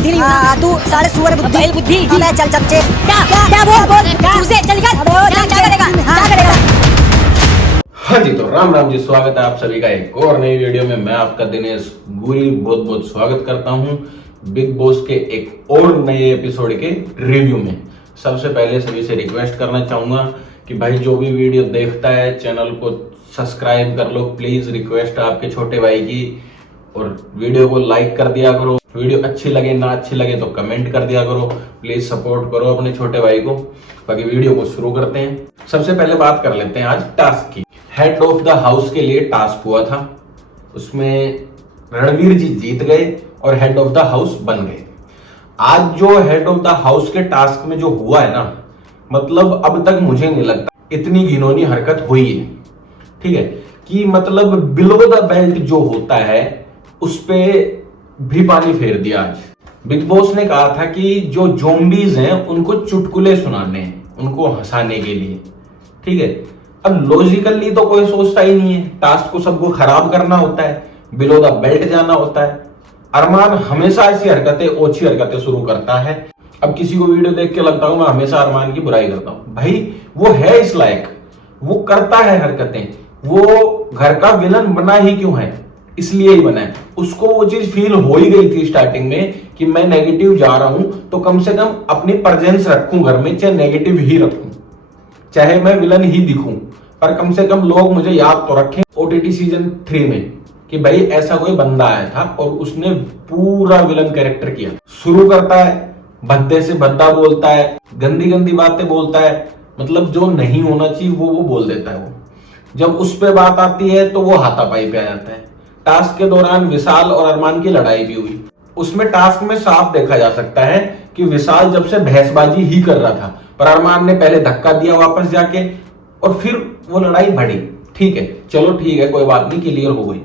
बुद्धि नहीं है। तू सारे सुअर बुद्धि बुद्धि। अबे चल चच्चे। क्या बोल चूसे चल निकल। क्या करेगा क्या करेगा। हाँ जी, तो राम राम जी, स्वागत है आप सभी का एक और नई वीडियो में। मैं आपका दिनेश गुरी बहुत बहुत स्वागत करता हूँ बिग बॉस के एक और नए एपिसोड के रिव्यू में। सबसे पहले सभी से रिक्वेस्ट करना चाहूंगा कि भाई जो भी वीडियो देखता है चैनल को सब्सक्राइब कर लो, प्लीज रिक्वेस्ट है आपके छोटे भाई की। और वीडियो को लाइक कर दिया करो, वीडियो अच्छी लगे ना अच्छी लगे तो कमेंट कर दिया करो, प्लीज सपोर्ट करो अपने छोटे भाई को। बाकी वीडियो को शुरू करते हैं। सबसे पहले बात कर लेते हैं आज टास्क की। हेड ऑफ द हाउस के लिए टास्क हुआ था, उसमें रणवीर जी जीत गए और हेड ऑफ द हाउस बन गए। आज जो हेड ऑफ द हाउस के टास्क में जो हुआ है ना, मतलब अब तक मुझे नहीं लगता इतनी घिनौनी हरकत हुई है। ठीक है कि मतलब बिलो द बेल्ट जो होता है उस पे भी पानी फेर दिया। आज बिग बॉस ने कहा था कि जो ज़ॉम्बीज हैं उनको चुटकुले सुनाने हैं, उनको हंसाने के लिए। ठीक है, अब लॉजिकली तो कोई सोचता ही नहीं है, टास्क को सबको खराब करना होता है, बिलो द बेल्ट जाना होता है। अरमान हमेशा ऐसी हरकतें, ओछी हरकतें शुरू करता है। अब किसी को वीडियो देख के लगता हूं मैं हमेशा अरमान की बुराई करता हूं, भाई वो है इस लायक, वो करता है हरकतें, वो घर का विलन बना ही क्यों है, इसलिए ही बना है। उसको वो चीज फील हो ही गई थी स्टार्टिंग में कि मैं नेगेटिव जा रहा हूं तो कम से कम अपनी प्रेजेंस रखूं घर में, चाहे नेगेटिव ही रखूं, चाहे मैं विलन ही दिखूं, पर कम से कम लोग मुझे याद तो रखें ओटीटी सीजन 3 में कि भाई ऐसा कोई बंदा आया था और उसने पूरा विलन कैरेक्टर किया। शुरू करता है भद्दे से भद्दा बोलता है, गंदी गंदी बातें बोलता है, मतलब जो नहीं होना चाहिए वो बोल देता है। वो जब उस पे बात आती है तो वो हाथापाई पे आ जाता है। टास्क के दौरान विशाल और अरमान की लड़ाई भी हुई। उसमें टास्क में साफ देखा जा सकता है कि विशाल जब से बहसबाजी ही कर रहा था, पर अरमान ने पहले धक्का दिया वापस जाके और फिर वो लड़ाई बढ़ी। ठीक है, चलो ठीक है, कोई बात नहीं, क्लियर हो गई।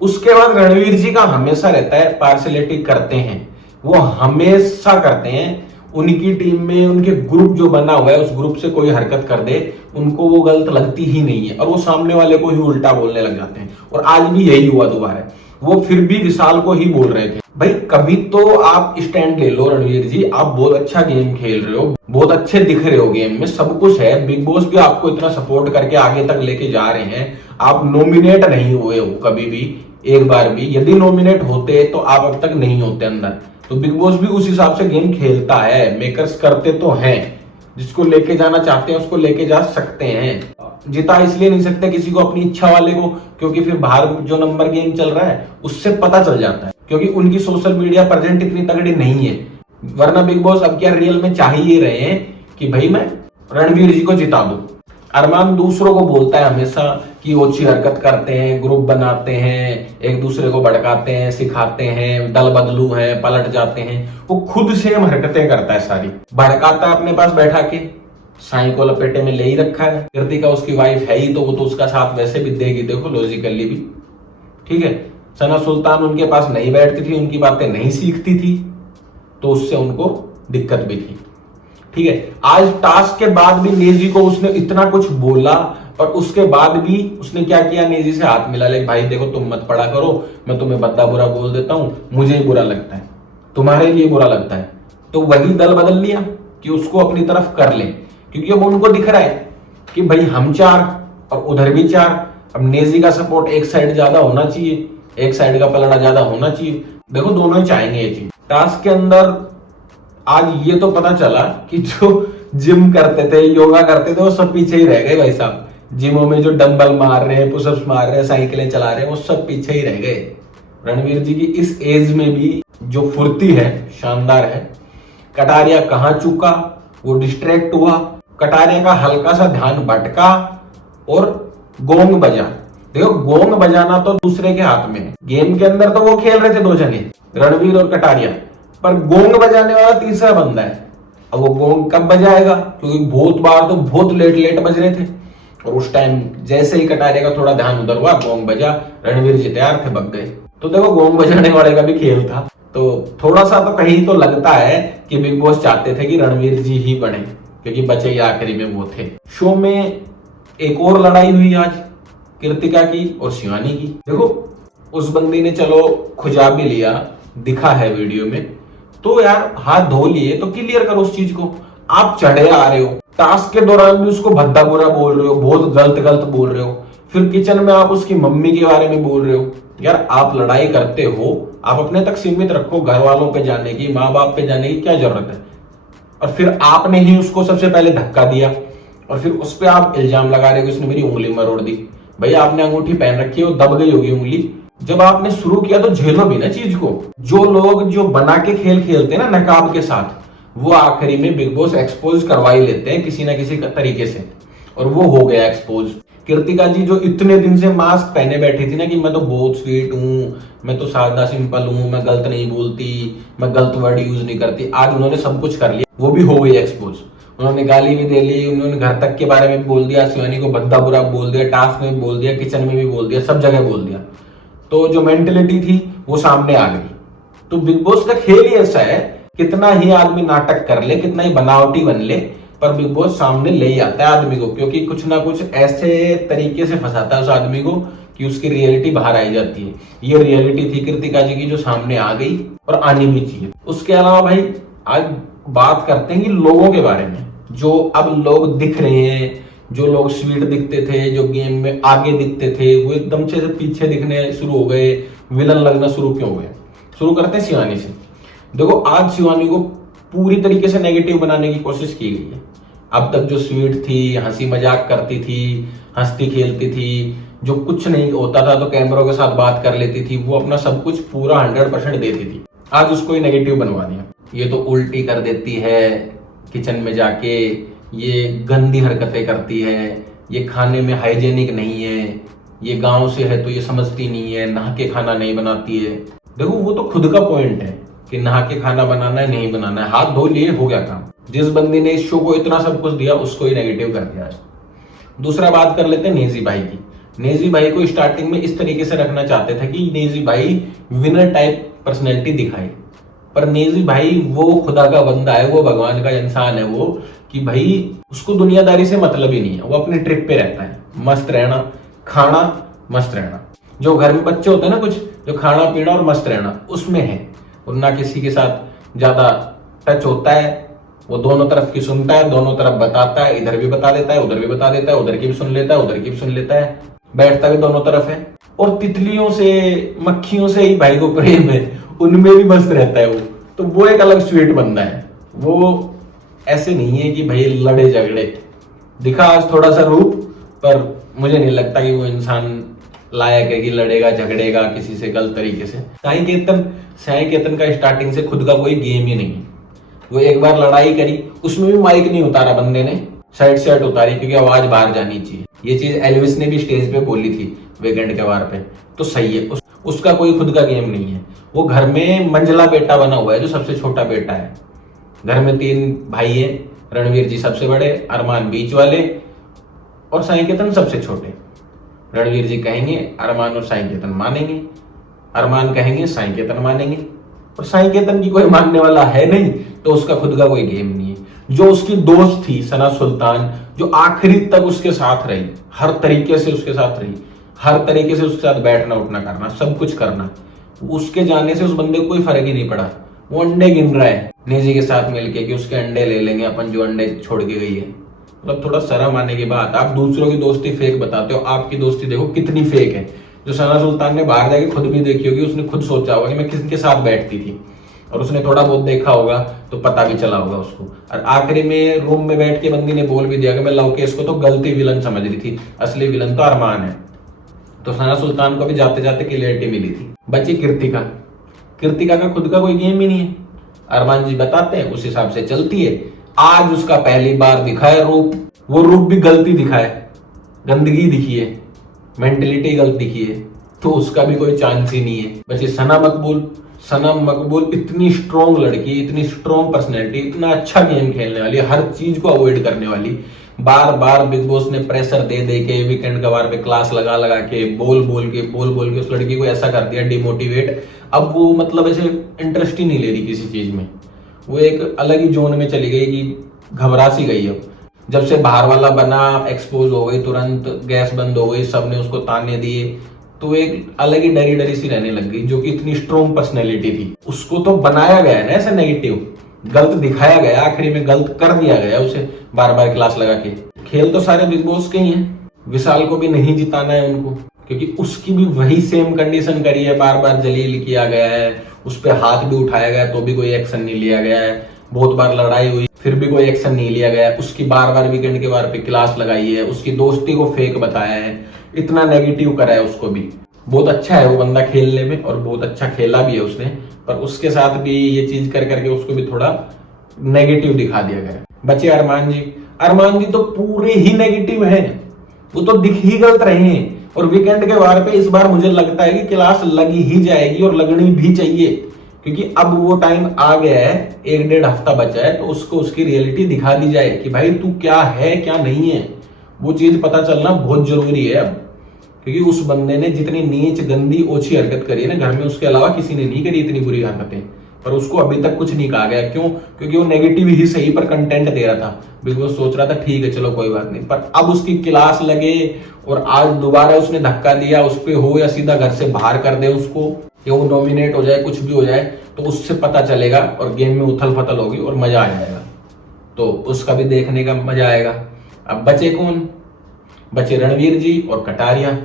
उसके बाद रणवीर जी का हमेशा रहता है पार्शियलिटी करते हैं, वो हमेशा करते हैं। उनकी टीम में उनके ग्रुप जो बना हुआ है उस ग्रुप से कोई हरकत कर दे उनको वो गलत लगती ही नहीं है और वो सामने वाले को ही उल्टा बोलने लग जाते हैं। और आज भी यही हुआ दोबारा, वो फिर भी विशाल को ही बोल रहे थे। भाई कभी तो आप स्टैंड ले लो रणवीर जी, आप बहुत अच्छा गेम खेल रहे हो, बहुत अच्छे दिख रहे हो, गेम में सब कुछ है, बिग बॉस भी आपको इतना सपोर्ट करके आगे तक लेके जा रहे हैं। आप नॉमिनेट नहीं हुए हो कभी भी, एक बार भी। यदि नॉमिनेट होते तो आप अब तक नहीं होते अंदर। तो बिग बॉस भी उस हिसाब से गेम खेलता है, मेकर्स करते तो हैं, जिसको लेके जाना चाहते हैं उसको लेके जा सकते हैं। जिता इसलिए नहीं सकते किसी को अपनी इच्छा वाले को, क्योंकि फिर बाहर जो नंबर गेम चल रहा है उससे पता चल जाता है, क्योंकि उनकी सोशल मीडिया प्रेजेंट इतनी तगड़ी नहीं है। वरना बिग बॉस अब क्या रियल में चाह ही रहे हैं कि भाई मैं रणवीर जी को जिता दूं। अरमान दूसरों को बोलता है हमेशा कि वो अच्छी हरकत करते हैं, ग्रुप बनाते हैं, एक दूसरे को भड़काते हैं, सिखाते हैं, दल बदलू हैं, पलट जाते हैं। वो खुद सेम हरकतें करता है, सारी भड़काता है अपने पास बैठा के, साई को लपेटे में ले ही रखा है। कृतिका उसकी वाइफ है ही तो वो तो उसका साथ वैसे भी देगी, देखो लॉजिकली भी। ठीक है, सना सुल्तान उनके पास नहीं बैठती थी, उनकी बातें नहीं सीखती थी, तो उससे उनको दिक्कत भी थी। ठीक है, आज टास्क के बाद भी नेजी को उसने इतना कुछ बोला और उसके बाद भी उसने क्या किया, नेजी से हाथ मिला ले, भाई देखो तुम मत पड़ा करो, मैं तुम्हें बद्दा बुरा बोल देता हूं, मुझे ही बुरा लगता है, तुम्हारे लिए बुरा लगता है। तो वही दल बदल लिया कि उसको अपनी तरफ कर ले, क्योंकि अब उनको दिख रहा है कि भाई हम 4 और उधर भी 4। अब नेजी का सपोर्ट एक साइड ज्यादा होना चाहिए, एक साइड का पलड़ा ज्यादा होना चाहिए। देखो दोनों चाहेंगे ये चीज। टास्क के अंदर आज ये तो पता चला कि जो जिम करते थे, योगा करते थे, वो सब पीछे ही रह गए भाई साहब। जिमों में जो डंबल मार रहे हैं, पुशअप्स मार रहे हैं, साइकिलें चला रहे हैं, वो सब पीछे ही रह गए। रणवीर जी की इस एज में भी जो फुर्ती है शानदार है। कटारिया कहां चूका, वो डिस्ट्रैक्ट हुआ, कटारिया का हल्का सा ध्यान भटका और गोंग बजा। देखो गोंग बजाना तो दूसरे के हाथ में है, गेम के अंदर तो वो खेल रहे थे 2 जने, रणवीर और कटारिया, पर गोंग बजाने वाला तीसरा बंदा है। अब वो गोंग कब बजाएगा, क्योंकि बहुत बार तो बहुत लेट बज रहे थे और उस टाइम जैसे ही कटारिया का थोड़ा ध्यान उधर हुआ, गोंग बजा, रणवीर जी तैयार थे, भग गए। तो देखो गोंग बजाने वाले का भी खेल था। तो थोड़ा सा तो कहीं तो लगता है कि बिग बॉस चाहते थे कि रणवीर जी ही बने, क्योंकि बचे ही आखिरी में वो थे। शो में एक और लड़ाई हुई आज, कृतिका की और शिवानी की। देखो उस बंदी ने चलो खुजा भी लिया, दिखा है वीडियो में, तो यार हाथ धो लिए तो क्लियर करो उस चीज को। आप चढ़े आ रहे हो, टास्क के दौरान भी उसको भद्दा बुरा बोल रहे हो, बहुत गलत गलत बोल रहे हो, फिर किचन में आप उसकी मम्मी के बारे में बोल रहे हो। यार आप लड़ाई करते हो, आप अपने तक सीमित रखो, घर वालों पे जाने की, माँ बाप पे जाने की क्या जरूरत है। और फिर आपने ही उसको सबसे पहले धक्का दिया और फिर उस पर आप इल्जाम लगा रहे हो कि उसने मेरी उंगली मरोड़ दी। भैया आपने अंगूठी पहन रखी है, वो दब गई होगी उंगली। जब आपने शुरू किया तो झेलो भी ना चीज को। जो लोग जो बना के खेल खेलते हैं ना नकाब के साथ, वो आखिरी में बिग बॉस एक्सपोज करवा ही लेते हैं किसी ना किसी तरीके से, और वो हो गया एक्सपोज। कृतिका जी जो इतने दिन से मास्क पहने बैठी थी ना कि मैं तो बहुत स्वीट हूँ, मैं तो सादा सिंपल हूँ, मैं गलत नहीं बोलती, मैं गलत वर्ड यूज नहीं करती, आज उन्होंने सब कुछ कर लिया, वो भी हो गई एक्सपोज। उन्होंने गाली भी दे ली, उन्होंने घर तक के बारे में बोल दिया, शिवानी को भद्दा बुरा बोल दिया, टास्क में बोल दिया, किचन में भी बोल दिया, सब जगह बोल दिया। तो जो मेंटेलिटी थी वो सामने आ गई। तो बिग बॉस का खेल ही ऐसा है, कितना ही आदमी नाटक कर ले, कितना ही बनावटी बन ले, पर बिग बॉस सामने ले ही आता है आदमी को, क्योंकि कुछ ना कुछ ऐसे तरीके से फंसाता है उस आदमी को कि उसकी रियलिटी बाहर आई जाती है। ये रियलिटी थी कृतिका जी की जो सामने आ गई और आनी भी चाहिए। उसके अलावा भाई आज बात करते हैं कि लोगों के बारे में, जो अब लोग दिख रहे हैं, जो लोग स्वीट दिखते थे, जो गेम में आगे दिखते थे, वो एकदम से पीछे दिखने शुरू हो गए, विलन लगना शुरू क्यों हुए। शुरू करते हैं शिवानी से। देखो आज शिवानी को पूरी तरीके से नेगेटिव बनाने की कोशिश की गई है। अब तक जो स्वीट थी, हंसी मजाक करती थी, हंसती खेलती थी, जो कुछ नहीं होता था तो कैमरों के साथ बात कर लेती थी, वो अपना सब कुछ पूरा 100% देती थी, आज उसको ही नेगेटिव बनवा दिया। ये तो उल्टी कर देती है किचन में जाके, ये गंदी हरकतें करती है, ये खाने में हाइजेनिक नहीं है, ये गांव से है तो ये समझती नहीं है, नहा के खाना नहीं बनाती है। देखो वो तो खुद का पॉइंट है कि नहा के खाना बनाना है नहीं बनाना है, हाथ धो लिए हो गया काम। जिस बंदी ने इस शो को इतना सब कुछ दिया उसको ही नेगेटिव कर दिया। दूसरा बात कर लेते हैं नेजी भाई की। नेजी भाई को स्टार्टिंग में इस तरीके से रखना चाहते थे कि नेजी भाई विनर टाइप पर्सनैलिटी दिखाए, पर नेजी भाई वो खुदा का बंदा है, वो भगवान का इंसान है, वो कि भाई उसको दुनियादारी से मतलब ही नहीं है, वो अपने ट्रिप पे रहता है, मस्त रहना, खाना, मस्त रहना। जो घर में बच्चे होते हैं ना कुछ, जो खाना पीना और मस्त रहना उसमें है, और ना किसी के साथ ज्यादा टच होता है, वो दोनों तरफ की सुनता है, दोनों तरफ बताता है, इधर भी बता देता है, उधर भी बता देता है, उधर की भी सुन लेता है, उधर की भी सुन लेता है, बैठता भी दोनों तरफ है। और तितलियों से, मक्खियों से ही भाई को प्रेम है, उनमें भी मस्त रहता है वो। तो वो एक अलग स्वीट बंदा है, वो ऐसे नहीं है कि भाई लड़े झगड़े। दिखा आज थोड़ा सा रूप, पर मुझे नहीं लगता कि वो इंसान लायक है कि लड़ेगा झगड़ेगा किसी से गलत तरीके से। साई केतन का स्टार्टिंग से खुद का कोई गेम ही नहीं है। वो एक बार लड़ाई करी, उसमें भी माइक नहीं उतारा बंदे ने, साइड शर्ट उतारी क्योंकि आवाज बाहर जानी चाहिए। ये चीज एल्विस ने भी स्टेज पे बोली थी वीकेंड के वार पे, तो सही है। उसका कोई खुद का गेम नहीं है। वो घर में मंझला बेटा बना हुआ है, जो सबसे छोटा बेटा है। घर में 3 भाई है, रणवीर जी सबसे बड़े, अरमान बीच वाले और साई केतन सबसे छोटे। रणवीर जी कहेंगे अरमान और साई केतन मानेंगे, अरमान कहेंगे साई केतन मानेंगे, और साई केतन की कोई मानने वाला है नहीं, तो उसका खुद का कोई गेम नहीं है। जो उसकी दोस्त थी सना सुल्तान, जो आखिरी तक उसके साथ रही, हर तरीके से उसके साथ रही, हर तरीके से उसके साथ बैठना उठना करना, सब कुछ करना, उसके जाने से उस बंदे को कोई फर्क ही नहीं पड़ा। वो अंडे गिन रहा है नेजी के साथ मिलके कि उसके अंडे ले लेंगे अपन, जो अंडे छोड़ के गई है। मतलब थोड़ा शर्म आने की बात। आप दूसरों की दोस्ती फेक बताते हो, आपकी दोस्ती देखो कितनी फेक है। जो सना सुल्तान ने बाहर जाके खुद भी देखी होगी, उसने खुद सोचा होगा कि मैं किसके साथ बैठती थी, और उसने थोड़ा बहुत देखा होगा तो पता भी चला होगा उसको। और आखिरी में रूम में बैठ के बंदी ने बोल भी दिया कि मैं लवकेश को तो गलती विलन समझ रही थी, असली विलन तो अरमान है। तो सना सुल्तान को भी जाते जाते क्लियरिटी मिली थी। बची कृतिका। कृतिका का खुद का कोई गेम ही नहीं है। अरमान जी बताते हैं उस हिसाब से चलती है। आज उसका पहली बार दिखा है रूप, वो रूप भी गलती दिखा है, गंदगी दिखी है, मेंटेलिटी गलत दिखी है, तो उसका भी कोई चांस ही नहीं है। बची सना मकबूल। सना मकबूल इतनी स्ट्रॉन्ग लड़की, इतनी स्ट्रॉन्ग पर्सनैलिटी, इतना अच्छा गेम खेलने वाली, हर चीज को अवॉइड करने वाली। बार बार बिग बॉस ने प्रेशर दे दे के, वीकेंड का वार पे क्लास लगा लगा के, बोल बोल के उस लड़की को ऐसा कर दिया डिमोटिवेट। अब वो मतलब ऐसे इंटरेस्ट ही नहीं ले रही किसी चीज में, वो एक अलग ही जोन में चली गई कि घबरा सी गई। अब जब से बाहर वाला बना, एक्सपोज हो गई, तुरंत गैस बंद हो गई, सबने उसको ताने दिए, तो एक अलग ही डरी डरी सी रहने लग गई, जो कि इतनी स्ट्रॉन्ग पर्सनैलिटी थी। उसको तो बनाया गया है ना ऐसा नेगेटिव, गलत दिखाया गया, आखिरी में गलत कर दिया गया उसे बार बार क्लास लगा के। खेल तो सारे बिग बॉस के ही हैं, विशाल को भी नहीं जिताना है उनको, क्योंकि उसकी भी वही सेम कंडीशन करी है, बार बार जलील किया गया है, उस पर हाथ भी उठाया गया तो भी कोई एक्शन नहीं लिया गया है, बहुत बार लड़ाई हुई फिर भी कोई एक्शन नहीं लिया गया है, उसकी बार बार वीकेंड के बार पे क्लास लगाई है, उसकी दोस्ती को फेक बताया है, इतना नेगेटिव करा है उसको भी। बहुत अच्छा है वो बंदा खेलने में और बहुत अच्छा खेला भी है उसने, पर उसके साथ भी ये चीज कर करके उसको भी थोड़ा नेगेटिव दिखा दिया गया। बचे अरमान जी, अरमान जी तो पूरे ही नेगेटिव हैं, वो तो दिख ही गलत रहे हैं। और वीकेंड के बार पे इस बार मुझे लगता है कि क्लास लगी ही जाएगी और लगनी भी चाहिए, क्योंकि अब वो टाइम आ गया है, 1-1.5 हफ्ता बचा है, तो उसको उसकी रियलिटी दिखा दी जाए कि भाई तू क्या है क्या नहीं है, वो चीज पता चलना बहुत जरूरी है अब। क्योंकि उस बंदे ने जितनी नीच गंदी ओछी हरकत करी है ना घर में, उसके अलावा किसी ने नहीं करी इतनी बुरी हरकतें, पर उसको अभी तक कुछ नहीं कहा गया। क्यों? क्योंकि वो नेगेटिव ही सही पर कंटेंट दे रहा था। बिग बॉस सोच रहा था ठीक है चलो कोई बात नहीं, पर अब उसकी क्लास लगे और आज दोबारा उसने धक्का दिया उस पे हो, या सीधा घर से बाहर कर दे उसको, कि वो नॉमिनेट हो जाए, कुछ भी हो जाए, तो उससे पता चलेगा और गेम में उथल पथल होगी और मजा आ जाएगा, तो उसका भी देखने का मजा आएगा। अब बचे कौन? बचे रणवीर जी और कटारिया।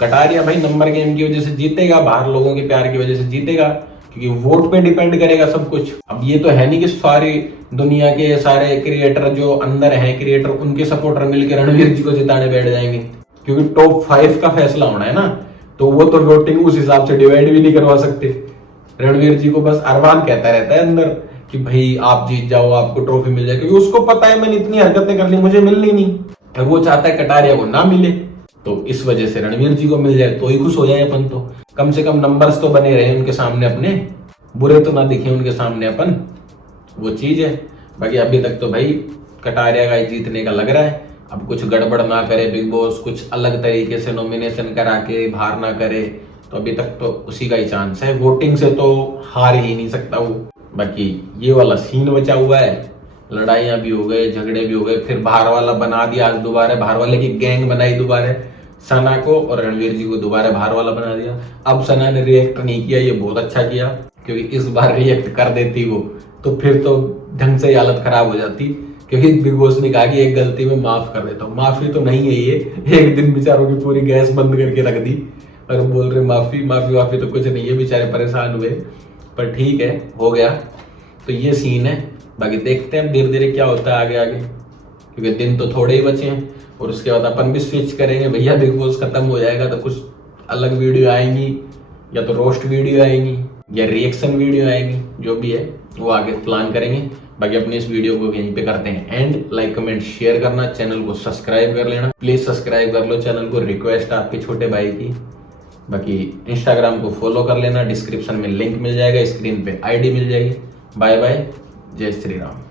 कटारिया भाई नंबर गेम की वजह से जीतेगा, बाहर लोगों के प्यार की वजह से जीतेगा, क्योंकि वोट पे डिपेंड करेगा सब कुछ। अब ये तो है नहीं कि सारी दुनिया के सारे क्रिएटर जो अंदर हैं क्रिएटर, उनके सपोर्टर मिलकर रणवीर जी को जिताने बैठ जाएंगे, क्योंकि टॉप 5 का फैसला होना है ना, तो वो तो वोटिंग उस हिसाब से डिवाइड भी नहीं करवा सकते। रणवीर जी को बस अरमान कहता रहता है अंदर कि भाई आप जीत जाओ, आपको ट्रॉफी मिल जाए, क्योंकि उसको पता है मैंने इतनी हरकतें कर ली, मुझे मिलनी नहीं, और वो चाहता है कटारिया को ना मिले, तो इस वजह से रणवीर जी को मिल जाए तो ही खुश हो जाए अपन। तो कम से कम नंबर्स तो बने रहे उनके सामने, अपने बुरे तो ना दिखे उनके सामने अपन, वो चीज है। बाकी अभी तक तो भाई कटारिया का ही जीतने का लग रहा है। अब कुछ गड़बड़ ना करे बिग बॉस, कुछ अलग तरीके से नॉमिनेशन करा के बाहर ना करे, तो अभी तक तो उसी का ही चांस है। वोटिंग से तो हार ही नहीं सकता वो। बाकी ये वाला सीन बचा हुआ है, लड़ाइयां भी हो गए, झगड़े भी हो गए, फिर बाहर वाला बना दिया आज दोबारा, बाहर वाले की गैंग बनाई दोबारा, सना को और रणवीर जी को दोबारा बाहर वाला बना दिया। अब सना ने रिएक्ट नहीं किया, ये बहुत अच्छा किया, क्योंकि इस बार रिएक्ट कर देती वो तो फिर तो ढंग से हालत खराब हो जाती, क्योंकि बिग बॉस ने कहा कि एक गलती में माफ कर देता हूँ। माफी तो नहीं है ये, एक दिन बेचारों की पूरी गैस बंद करके रख दी और बोल रहे माफी माफी वाफी, तो कुछ नहीं है, बेचारे परेशान हुए, पर ठीक है हो गया। तो ये सीन है, बाकी देखते हैं धीरे धीरे क्या होता है आगे आगे, क्योंकि दिन तो थोड़े ही बचे हैं और उसके बाद अपन भी स्विच करेंगे भैया, बिग बॉस खत्म हो जाएगा तो कुछ अलग वीडियो आएंगी, या तो रोस्ट वीडियो आएंगी या रिएक्शन वीडियो आएंगी, जो भी है वो आगे प्लान करेंगे। बाकी अपने इस वीडियो को यहीं पे करते हैं एंड। लाइक कमेंट शेयर करना, चैनल को सब्सक्राइब कर लेना, प्लीज सब्सक्राइब कर लो चैनल को, रिक्वेस्ट है आपके छोटे भाई की। बाकी इंस्टाग्राम को फॉलो कर लेना, डिस्क्रिप्शन में लिंक मिल जाएगा, स्क्रीन पे आईडी मिल जाएगी। बाय बाय, जय श्री राम।